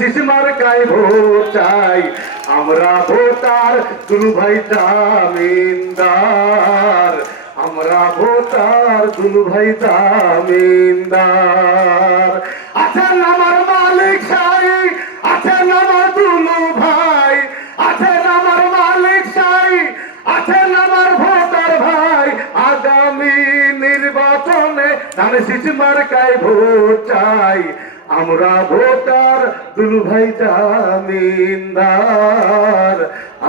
শিশমার কায় ভোট চাই। আমরা ভোটার, দুলু ভাই জামিনদার। আমরা ভোটার, দুলু ভাই জামিনদার। আছেন আমার মালিক সাই, আছেন আমার দুলু ভাই। আছেন আমার মালিক সাই, আছেন আমার ভোটার ভাই। আগামী নির্বাচনে ধান শিশমার কায় ভোট আমরা ভোটার দুলু ভাই জামিনদার।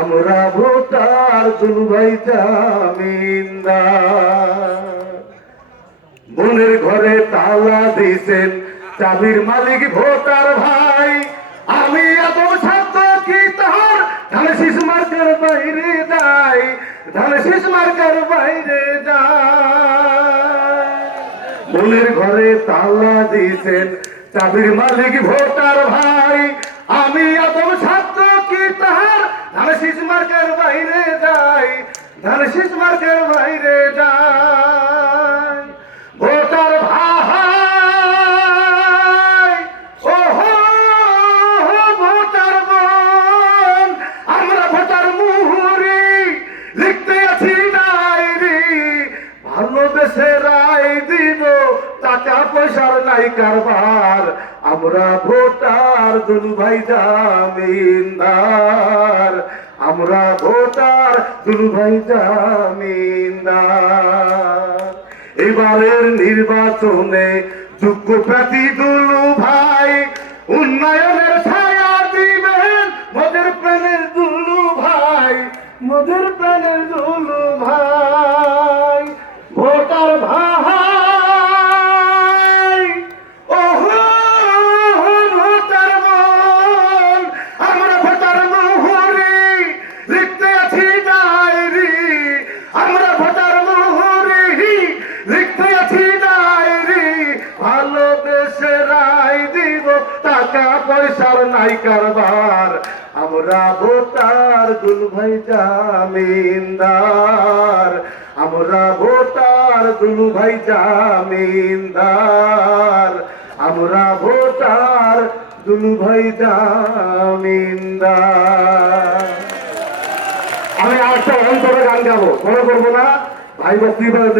আমরা ভোটার দুলু ভাই জামিনদার। মনের ঘরে তালা দিয়েছেন চাবির মালিক ভোটার ভাই। আমি এত ছাত্র কি তাহার? ধানে শিশ মার্কের বাইরে যাই ধানে শিশ মার্কের বাইরে যাই। মনের ঘরে তালা দিয়েছেন চাবির মালিক ভোটার ভাই। আমি এত ছাত্র কি তাহার? ধানশিস মার্কের বাইরে যাই ধানশিস মার্কের বাইরে যাই। ভোটার ভাই পয়সার নাই কারবার। আমরা ভোটার দুলু ভাই জামিনদার আমরা ভোটার দুলু ভাই জামিনদার এবারের নির্বাচনে যোগ্য প্রার্থী দুলু ভাই উন্নয়নের ছায়া দিবেন মোদের প্রাণের দুলু ভাই মোদের টাকা পয়সার নাই কারবার। আমরা ভোটার দুল ভাই জামিনদার। আমরা ভোটার দুলু ভাই জামিনদার। আমরা ভোটার দুলু ভাই জামিনদার। আমি আরেকটা অন্তরে গান গাবো। মনে করব না। ভাই বক্তৃতা